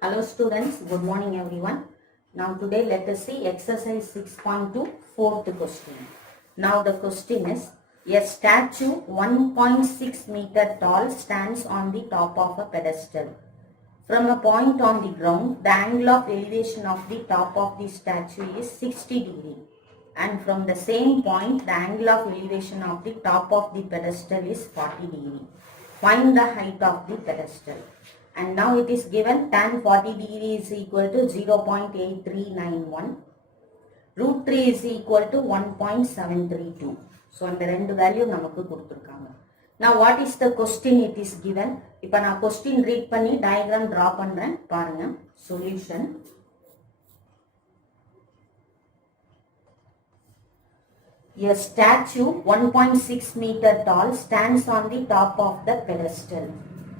Hello students, good morning everyone. Now today let us see exercise 6.2 fourth question. Now the question is, a statue 1.6 meter tall stands on the top of a pedestal. From a point on the ground, the angle of elevation of the top of the statue is 60 degree. And from the same point, the angle of elevation of the top of the pedestal is 40 degree. Find the height of the pedestal. And now it is given tan 40 degree is equal to 0.8391. Root 3 is equal to 1.732. So, அந்த ரெண்டு வேல்யூ நமக்கு கொடுத்திருக்காங்க. Now, what is the question it is given? இப்போ நான் question read பண்ணி diagram draw பண்றேன் பாருங்க. Solution. A statue 1.6 meter tall stands on the top of the pedestal.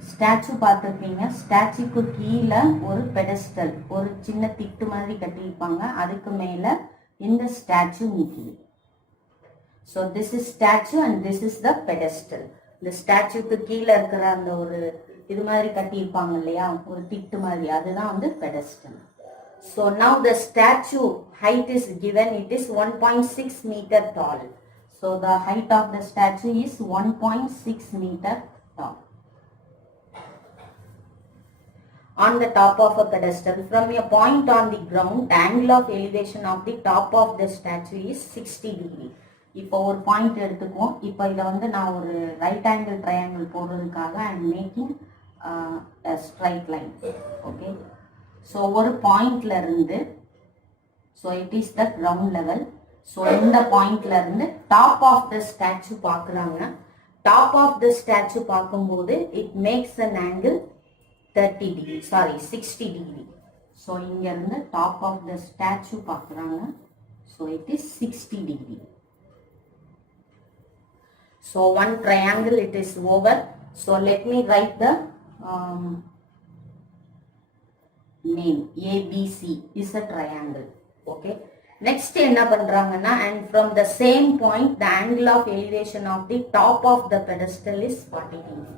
Statue பார்த்துருப்பீங்க. ஸ்டாச்சுக்கு கீழே ஒரு பெடஸ்டல், ஒரு சின்ன திட்டு மாதிரி கட்டியிருப்பாங்க. அதுக்கு மேலே இந்த ஸ்டாச்சு நிற்குது. So this is statue and this is the pedestal. இந்த ஸ்டாச்சுக்கு கீழே இருக்கிற அந்த ஒரு இது மாதிரி கட்டியிருப்பாங்க இல்லையா, ஒரு திட்டு மாதிரி, அதுதான் வந்து pedestal. So now the statue height is given, it is 1.6 meter tall. So the height of the statue is 1.6 meter tall. On the top of a pedestal, from a point on the ground, the angle of elevation of the top of the statue is 60 degree. இப்போ ஒரு பாயிண்ட் எடுத்துக்குவோம். இப்போ இதை வந்து நான் ஒரு right angle triangle போடுறதுக்காக I am making straight line. Okay, so ஒரு பாயிண்ட்ல இருந்து, so it is the ground level. So இந்த பாயிண்ட்ல இருந்து டாப் ஆஃப் த ஸ்டாச்சு பார்க்குறாங்க. டாப் ஆஃப் த ஸ்டாச்சு பார்க்கும்போது it makes an angle 30 degree, sorry 60 degree. So இங்க இருந்து top of the statue பார்க்குறாங்க. So it is 60 degree. So one triangle it is over. So let me write the name. ABC is a triangle. Okay. Next என்ன பண்றாங்கன்னா, and from the same point the angle of elevation of the top of the pedestal is 40 degree.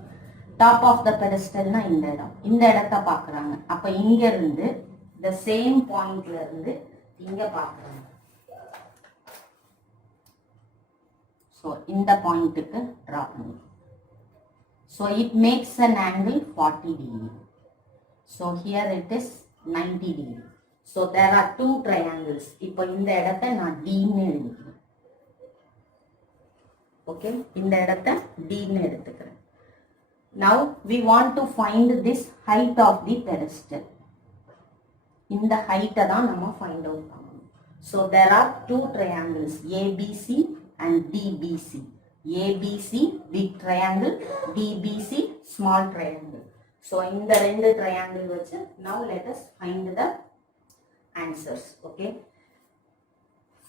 Top of the பெடஸ்டல்னா இந்த இடம், இந்த இடத்த பார்க்குறாங்க. அப்போ இங்க இருந்து த சேம் பாயிண்ட்ல இருந்து இங்க பார்க்குறாங்க. ஸோ இந்த பாயிண்ட்டுக்கு ட்ரா பண்ணி, so it makes an angle 40 degree. So here it is 90 degree. So there are two triangles. இப்போ இந்த இடத்த நான் டீன்னு எழுதிக்கிறேன். ஓகே, இந்த இடத்த டீன்னு எடுத்துக்கிறேன். Now we want to find this height of the pedestal. இந்த height தான் நம்ம find out பண்ணணும். So there are two triangles ABC and DBC. ABC big triangle, DBC small triangle. So இந்த ரெண்டு triangle வச்சு now let us find the answers. Okay.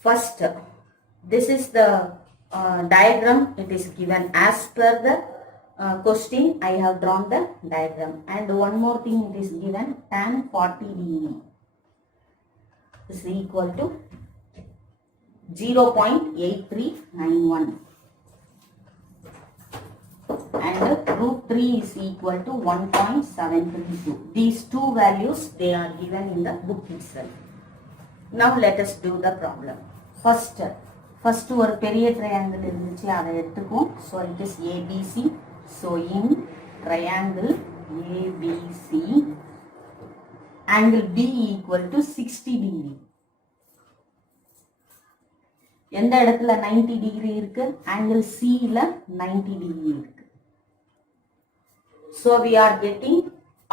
First, this is the diagram. It is given as per the question. I have drawn the diagram, and one more thing it is given, tan 40 degree is equal to 0.8391 and root 3 is equal to 1.732. These two values they are given in the book itself. Now let us do the problem. First ஒரு பெரிய triangle இருந்துச்சு, அதை எடுத்துக்கும். So it is ABC. So in triangle ABC, angle B equal to 60 degree. எந்த இடத்துல 90 degree இருக்கு? angle C ல 90 degree இருக்கு. So we are getting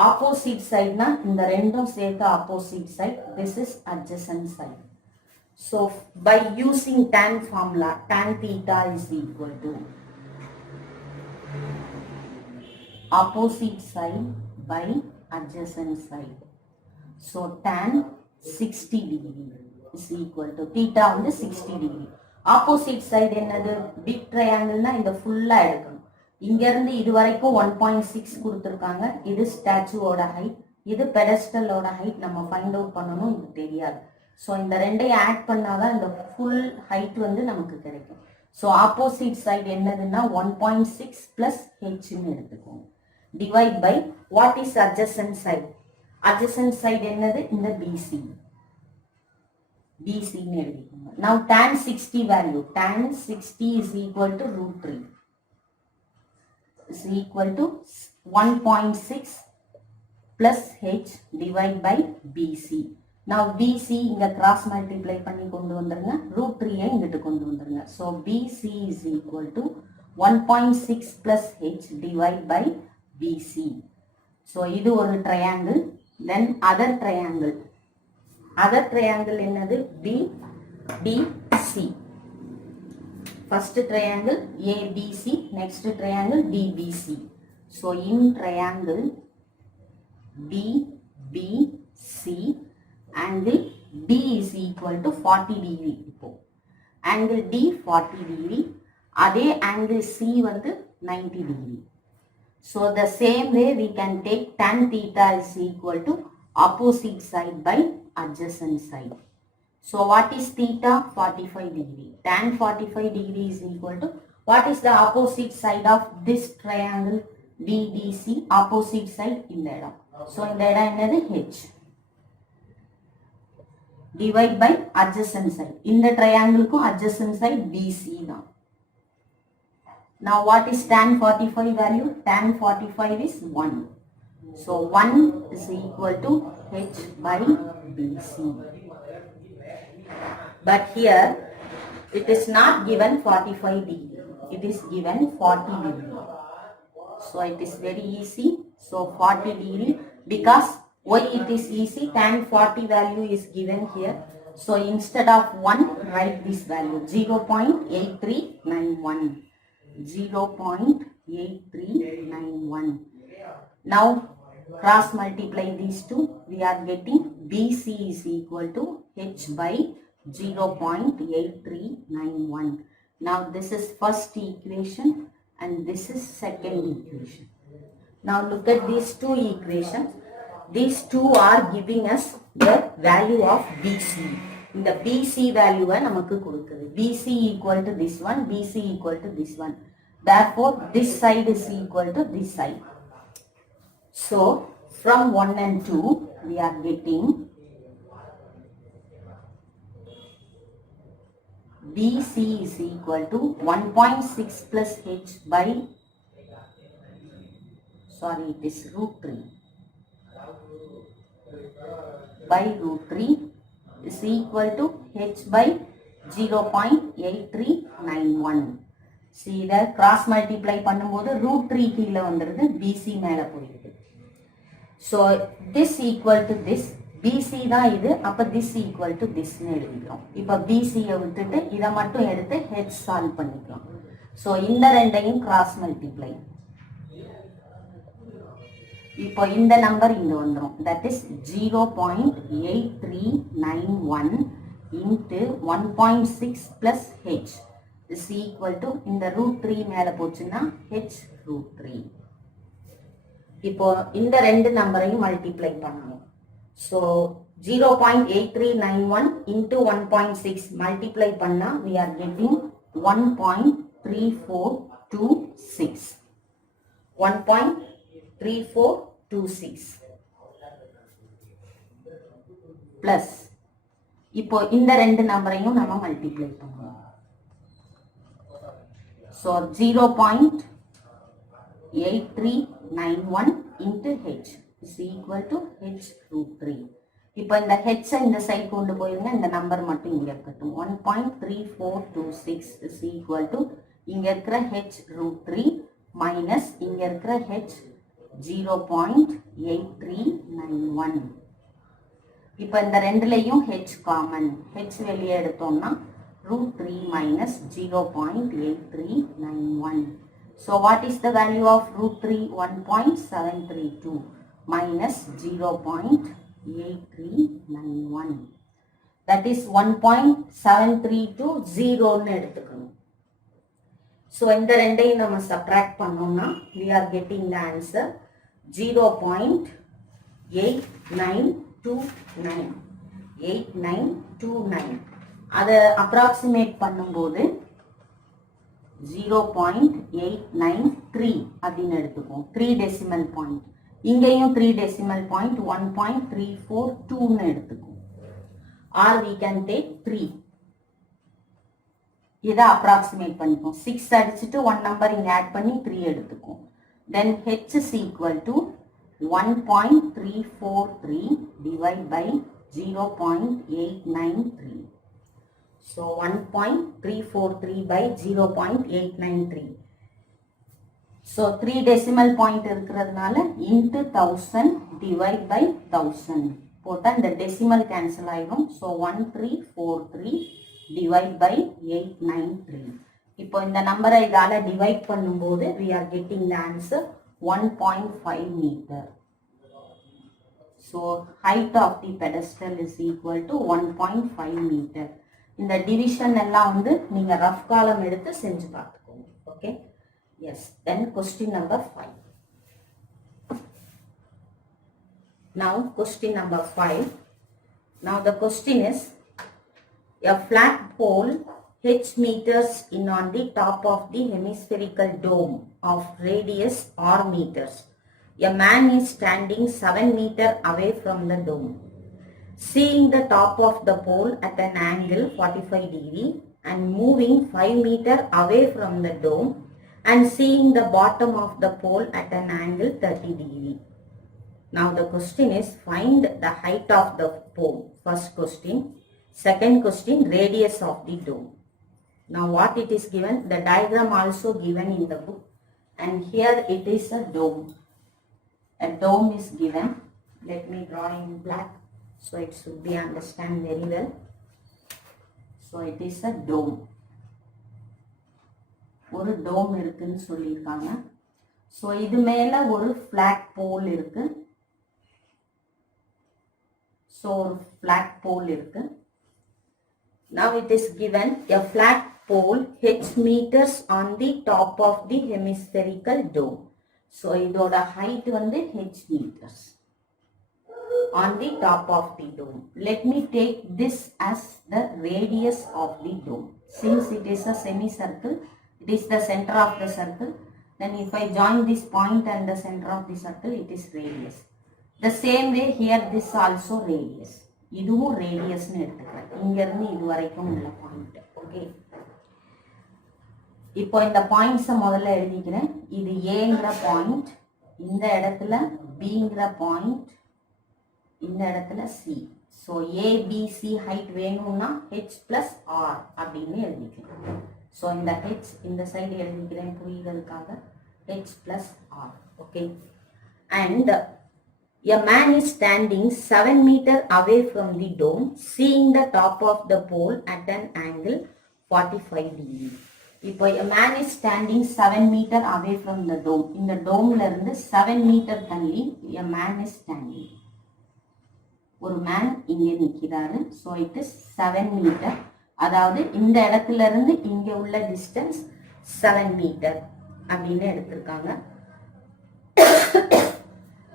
opposite side na, இந்த ரெண்டும் சேர்த்து opposite side. This is adjacent side. So by using tan formula, tan theta is equal to opposite side by adjacent side. So tan 60 degree is equal to theta வந்து 60 degree. Opposite side என்னது? big triangle னா இந்த ஃபுல்லா எடுக்கணும். இங்க இருந்து இது வரைக்கும் 1.6 கொடுத்திருக்காங்க. இது ஸ்டாச்சுவோட ஹைட், இது பெடஸ்டலோட ஹைட் நம்ம ஃபைண்ட் அவுட் பண்ணணும். இது தெரியாது. ஸோ இந்த ரெண்டையும் ஆட் பண்ணாதான் இந்த ஃபுல் ஹைட் வந்து நமக்கு கிடைக்கும். ஸோ ஆப்போசிட் சைடு என்னதுன்னா 1.6 plus hன்னு எடுத்துக்கோங்க. Divide by what is adjacent side. adjacent side என்னது இந்த BC. BC ன்னு எழுதிக்கோங்க. Now tan 60 value. Tan 60 is equal to root 3. Is equal to 1.6 plus H divided by BC. Now BC இங்க cross multiply பண்ணி கொண்டு வந்துருங்க. root 3 இங்கிட்டு கொண்டு வந்துருங்க. So BC is equal to 1.6 plus H divided by BC. So இது ஒரு triangle. Then other triangle. Other triangle என்னது BDC. First triangle ABC, next triangle DBC. So in triangle DBC, angle D is equal to 40 degree. Angle D 40 degree. அதே angle C வந்து 90 degree. So the same way we can take tan theta is equal to opposite side by adjacent side. So what is theta? 45 degree. Tan 45 degree is equal to, what is the opposite side of this triangle BDC? Opposite side in the இடம். So இந்த இடம் என்னது H. Divide by adjacent side. இந்த triangleக்கும் adjacent side BC தான். Now what is tan 45 value? Tan 45 is 1. So 1 is equal to H by BC. But here it is not given 45 degree. It is given 40 degree. So it is very easy. So 40 degree, because why it is easy? Tan 40 value is given here. So instead of 1, write this value 0.8391. 0.8391. Now cross multiply these two. We are getting BC is equal to H by 0.8391. Now this is first equation and this is second equation. Now look at these two equations. These two are giving us the value of BC. In the BC value நமக்கு கொடுக்குது. BC equal to this one, BC equal to this one. Therefore this side is equal to this side. So from 1 and 2 we are getting BC is equal to 1.6 plus H by, sorry, it is root 3 by root 3 is equal to H by 0.8391. See that cross multiply பண்ணும்போது root 3 கீழ வந்துருது, BC மேல போயிருக்கு. So this equal to this, BC தான் இது, அப்ப this equal to this ன்னு எழுதிக்கிறோம். இப்ப BC விட்டுட்டு இதை மட்டும் எடுத்து H சால்வ் பண்ணிக்கலாம். So இந்த ரெண்டையும் cross multiply. இப்போ இந்த நம்பர் இங்க வந்துரும். That is 0.8391 into 1.6 plus H is equal to, இந்த root 3 மேல போச்சுன்னா H root 3. இப்போ இந்த ரெண்டு நம்பரையும் மல்டிப்ளை பண்ணணும். So 0.8391 into 1.6 multiply பண்ணா we are getting 1.3426. 1.3426 plus இப்போ இந்த ரெண்டு நம்பரையும் நம்ம மல்டிப்ளை பண்ணுவோம். So 0.8391 into H is equal to H root 3. இப்போ இந்த H இந்த சைடு கொண்டு போயிருங்க, இந்த நம்பர் மட்டும் இங்க இருக்கட்டும். 1.3426 is equal to இங்க இருக்கிற H root 3 minus இங்க இருக்கிற H 0.8391. இப்போ இந்த ரெண்டுலயும் H காமன், H வெளியே எடுத்தோம்னா root 3 minus 0.8391. So what is the value of root 3? 1.732 minus 0.8391. That is 1.7320 ன்னு எடுத்துக்கணும். So இந்த ரெண்டையும் நம்ம subtract பண்ணோம்னா we are getting the answer 0.8929. 8929. அதை approximate பண்ணும்போது 0.893 அப்படின்னு எடுத்துப்போம். 3 decimal point. இங்கேயும் 3 decimal point 1.342 எடுத்துக்கும். or we can take 3. இதை approximate பண்ணிக்கும். 6 அடிச்சிட்டு 1 number இங்க add பண்ணி 3 எடுத்துக்கும். then h is equal to 1.343 divided by 0.893. so 1.343 by 0.893. so 3 decimal point இருக்கிறதுனால into 1000 divide by 1000 போட்டா இந்த decimal cancel ஆயிடும். so 1343 divide by 893. இப்போ இந்த நம்பரை இதால divide பண்ணும்போது we are getting the answer 1.5 meter. so height of the pedestal is equal to 1.5 meter. இந்த division எல்லாம் வந்து நீங்க rough column எடுத்து செஞ்சு பார்த்துக்கோங்க. okay. yes. then question number 5. now question number 5. now the question is a flat pole h meters in on the top of the hemispherical dome of radius r meters. A man is standing 7 meters away from the dome. Seeing the top of the pole at an angle 45 degree and moving 5 meters away from the dome and seeing the bottom of the pole at an angle 30 degree. Now the question is find the height of the pole. First question. Second question, radius of the dome. Now what it is given, the diagram also given in the book, and here it is a dome. A dome is given. Let me draw in black so it should be understand very well. So it is a dome. ஒரு dome இருக்குன்னு சொல்லியிருக்காங்க. so இது மேல ஒரு flat pole இருக்கு. so ஒரு flat pole இருக்கு. now it is given a flat pole h meters on the top of the hemispherical dome. so இதோட height வந்து h meters on the top of the dome. let me take this as the radius of the dome. since it is a semicircle, it is the center of the circle, then if I join this point and the center of the circle, it is radius. the same way here this also radius. இதுவும் ரேடியஸ்னு எடுத்துக்கிறேன். இங்க இருந்து இது வரைக்கும் உள்ள point. Okay. இப்போ இந்த பாயிண்ட்ஸை முதல்ல எழுதிக்கிறேன். இது ஏங்கிற பாயிண்ட், இந்த இடத்துல பிங்கிற பாயிண்ட், இந்த இடத்துல சி. ஸோ ஏபிசி ஹைட் வேணும்னா ஹெச் பிளஸ் ஆர் அப்படின்னு எழுதிக்கிறேன். ஸோ இந்த ஹெச் இந்த சைடு எழுதிக்கிறேன் புரியுறதுக்காக. H plus R. Okay. And a man is standing 7 meters away from the dome, seeing the top of the pole at an angle 45 degree. இப்போ a man is standing 7 meters away from the dome. இந்த டோம்ல இருந்து 7 மீட்டர் தள்ளி a man is standing. ஒரு man இங்க நிக்கிறாரு. so it is 7 meter. அதாவது இந்த இடத்துல இருந்து இங்க உள்ள distance 7 meter அப்படின்னு எடுத்திருக்காங்க.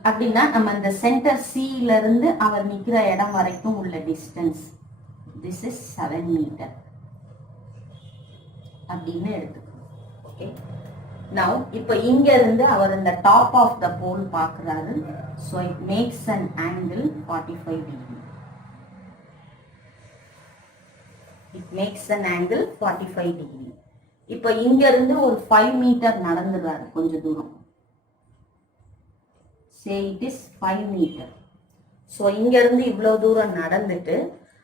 அப்படின்னா நம்ம இந்த சென்டர் சில இருந்து அவர் நிக்கிற இடம் வரைக்கும் உள்ள டிஸ்டன்ஸ் this is 7 meter அப்படின்னு எடுத்துக்கணும். ஓகே. now இப்போ இங்க இருந்து அவர் இந்த டாப் ஆஃப் த போல் பார்க்கறாரு. so it makes an angle 45 degree. it makes an angle 45 degree. இப்போ இங்க இருந்து ஒரு 5 மீட்டர் நடந்துறாரு கொஞ்சம் தூரம். say it is 5 meter. so இங்க இருந்து இவ்வளவு தூரம் நடந்துட்டு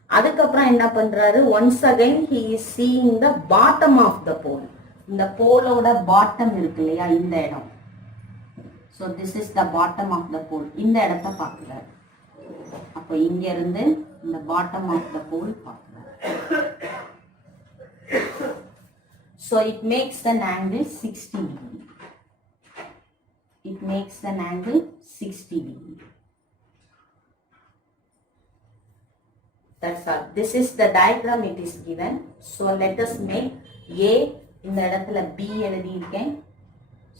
அதுக்கப்புறம் என்ன பண்றாரு, once again he is seeing the bottom of the pole. இந்த போலோட பாட்டம் இருக்கு இல்லையா, இந்த இடம். so this is the bottom of the pole. இந்த இடத்தை பார்க்கிறார். அப்போ இங்க இருந்து இந்த bottom of the pole பார்க்கிறார். so it makes an angle 60 degree. it makes an angle 60 degree. That's all. This is the diagram it is given. So let us make A. இந்த இடத்துல B எழுதி இருக்கேன்.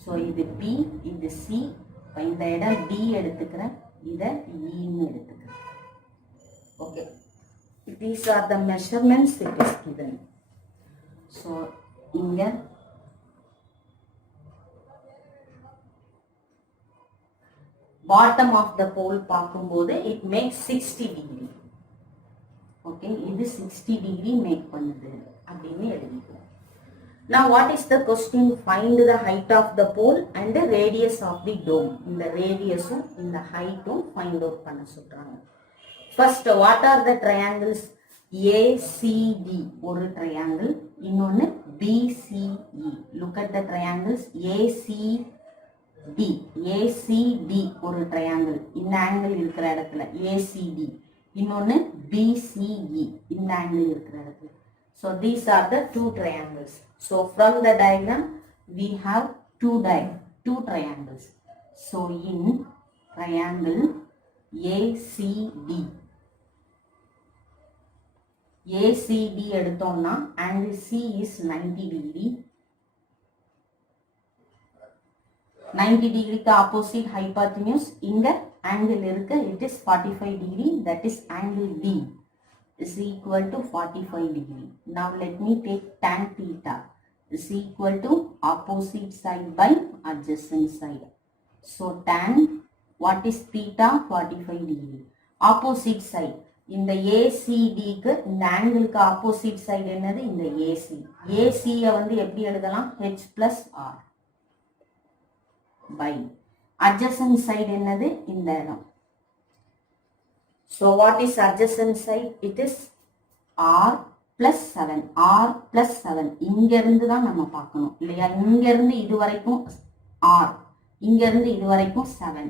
so இது B, இது C. இந்த இடம் D எடுத்துக்கிறேன், இதை E ன்னு எடுத்துக்கிறேன். okay. these are the measurements it is given. so இங்க bottom of the pole பார்க்கும்போது it makes 60 degree. Okay, இது 60 degree make பண்ணுது அப்படின்னு எழுதிக்கிறோம். Now what is the question? Find the height of the pole and the radius of the dome. இந்த radiusம் இந்த heightம் find out பண்ண சொல்றாங்க. First, what are the triangles? ACD ஒரு triangle, இன்னொன்னு BCE. Look at the triangles. ACD ஒரு triangle, இந்த angle இருக்கிற இடத்துல ACD. இன்னொன்னு BCE, இந்த angle இருக்கிற இடத்துல. So these are the two triangles. So from the diagram we have two triangles. So in triangle ACD எடுத்தோம்னா angle C is 90 degree. 90 degree க்கு opposite hypotenuse இங்க angle இருக்கு, it is 45 degree, that is angle D is equal to 45 degree. Now let me take tan theta is equal to opposite side by adjacent side. So tan, what is theta? 45 degree. Opposite side, இந்த ACD க்கு இந்த angle க்கு opposite side என்னது? இந்த AC. AC வந்து எப்படி எழுதலாம்? H plus R by adjacent side என்னது? இந்த இடம். So what is adjacent side? It is R plus 7. R plus 7. இங்க இருந்து தான் நம்ம பார்க்கணும் இல்லையா? இங்க இருந்து இது வரைக்கும் R, இங்க இருந்து இது வரைக்கும் 7.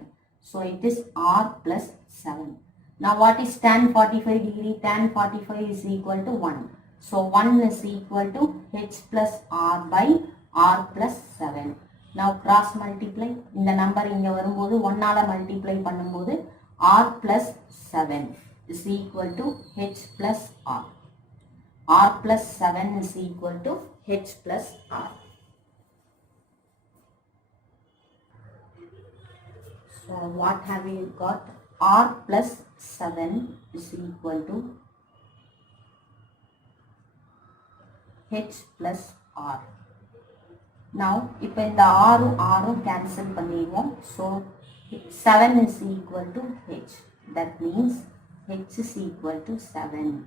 So it is R plus 7. Now what is tan 45 degree? Tan 45 is equal to 1. So 1 is equal to H plus R by R plus 7. Now cross multiply. இந்த number இங்க வரும்போது 1 ஆல multiply பண்ணும்போது R plus 7 is equal to H plus R. R plus 7 is equal to H plus R. So what have you got? R plus 7 is equal to H plus R. Now, இப்போ இந்த R cancel பண்ணிடுவோம். So 7 is equal to H. That means H is equal to 7.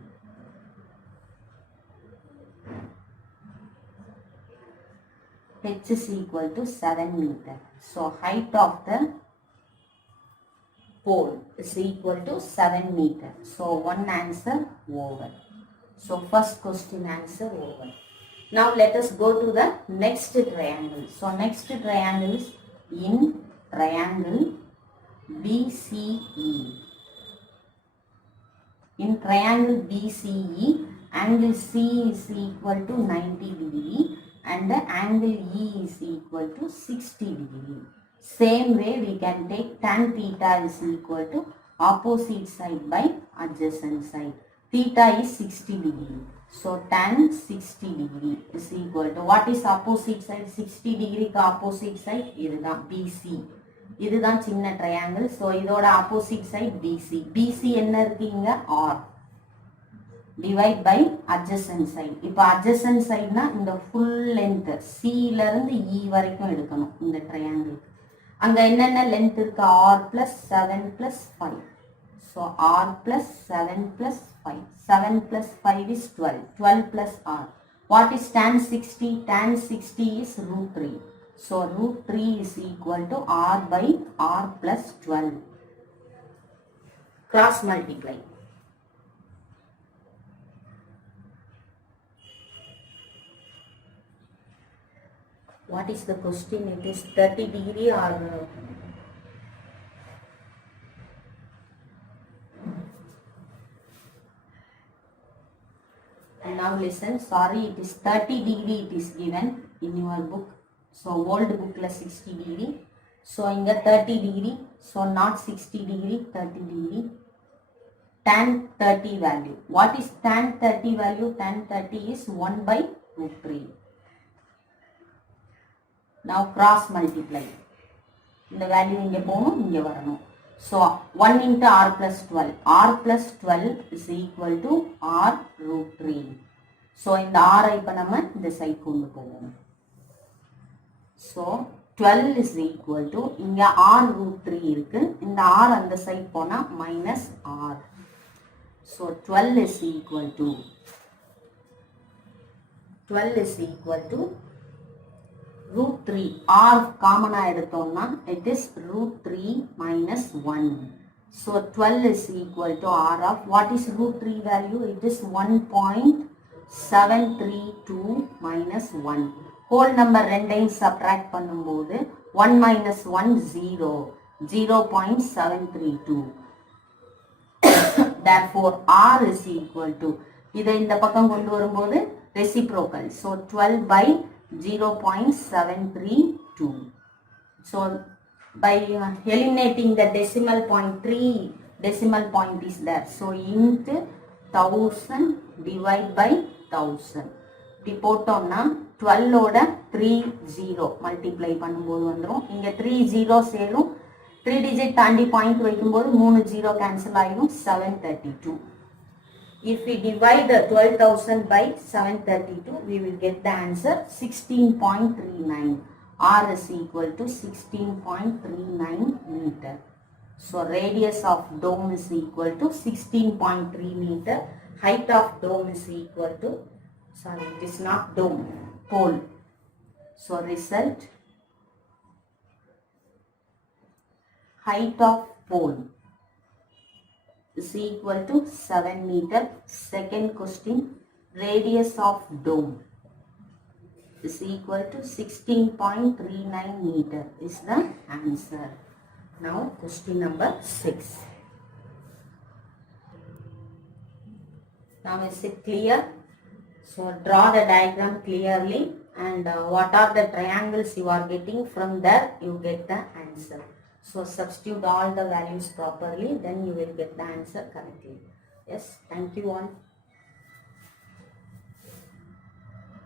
H is equal to 7 meter. So height of the pole is equal to 7 meter. So one answer over. So first question answer over. Now let us go to the next triangle. So next triangle is in triangle BCE. In triangle BCE, angle C is equal to 90 degree and the angle E is equal to 60 degree. Same way we can take tan theta is equal to opposite side by adjacent side. Theta is 60 degree. So tan 60 degree is equal to, what is opposite side? 60 degree க்கு opposite side இதுதான் BC. இதுதான் சின்ன triangle. So இதோட opposite side BC. BC என்ன இருக்கு இங்க? R. Divide by adjacent side. இப்போ adjacent sideனா இந்த full length C ல இருந்து E வரைக்கும் எடுக்கணும் இந்த triangle. அங்க என்னென்ன length இருக்கு? R plus 7 plus 5. So R plus 7 plus 5. 7 plus 5 is 12. 12 plus R. What is tan 60? Tan 60 is root 3. So root 3 is equal to R by R plus 12. Cross multiply. What is the question? It is 30 degree or now listen, sorry, it is 30 degree it is given in your book. So old book la 60 degree. So inga 30 degree. So not 60 degree, 30 degree. Tan 30 value. What is tan 30 value? Tan 30 is 1 by root 3. Now cross multiply. The value inge போணும், இங்க வரணும். So 1 into R plus 12. R plus 12 is equal to R root 3. So இந்த R இப்ப நம்ம இந்த side கொண்டு போவோம். So 12 is equal to, இங்க r root 3 இருக்கு, இந்த r அந்த side போனா minus r. So 12 is equal to root 3. r common எடுத்தோம்னா it is root 3 minus 1. So 12 is equal to r of, what is root 3 value? It is 1.732 minus 1. Whole number ரெண்டையும் subtract பண்ணும்போது 1 minus 1 0, 0.732. Therefore r is equal to, இதை இந்த பக்கம் கொண்டு வரும்போது reciprocal. So 12 by 0.732. So by eliminating the decimal point, 3 decimal point is there. So into 1000 divide by 1000. இப்படி போட்டோம்னா 12 ஓட 30 multiply பண்ணும்போது வந்துரும். இங்க 30 சேரும், 3 digit தாண்டி பாயிண்ட் வைக்கும்போது 3 0 cancel ஆயிடும், 732. If we divide the 12,000 by 732, we will get the answer 16.39. R is equal to 16.39 meter. So radius of dome is equal to 16.3 meter. Height of dome is equal to, sorry, it is not dome, pole. So result, height of pole is equal to 7 meter. Second question, radius of dome is equal to 16.39 meter is the answer. Now question number 6. Now is it clear? So draw the diagram clearly, and what are the triangles you are getting, from there you get the answer. So substitute all the values properly, then you will get the answer correctly. Yes, thank you all.